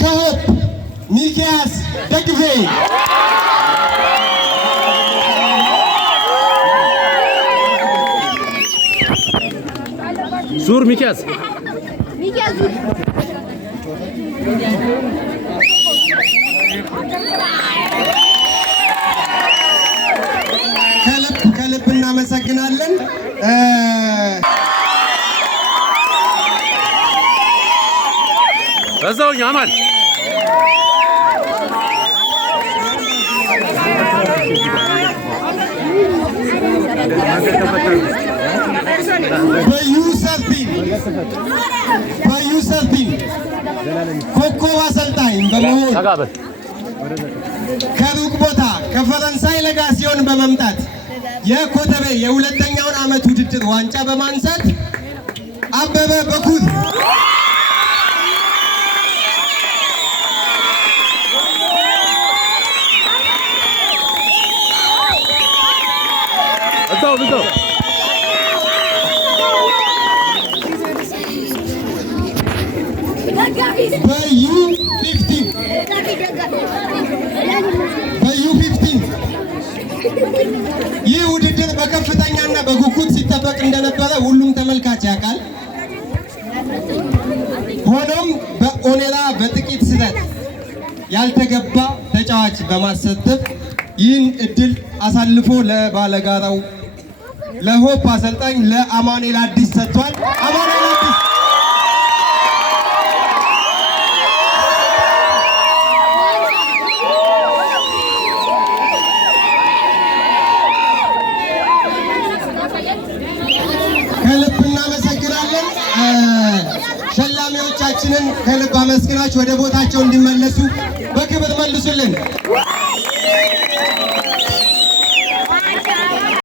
ከሆፕ ሚኪያስ ደግፌ ዙር ሚኪያስ ዙር ከልብ እናመሰግናለን። በዛውኛ አማን በዩሰፊን ኮከብ አሰልጣኝ በመሆን ከሩቅ ቦታ ከፈረንሳይ ለጋሲዮን በመምጣት የኮተቤ የሁለተኛውን ዓመት ውድድር ዋንጫ በማንሳት አበበ በኩር እዛው በዩ15 ይህ ውድድር በከፍተኛና በጉጉት ሲጠበቅ እንደነበረ ሁሉም ተመልካች ያውቃል። ሆኖም በኦኔራ በጥቂት ስህተት ያልተገባ ተጫዋች በማሰተፍ ይህን እድል አሳልፎ ለባለጋራው ለሆፕ አሰልጣኝ ለአማኑኤል አዲስ ሰጥቷል። አማኑኤል አዲስ ከልብ እናመሰግናለን። ሸላሚዎቻችንን ከልብ አመስግናችሁ ወደ ቦታቸው እንዲመለሱ በክብር መልሱልን።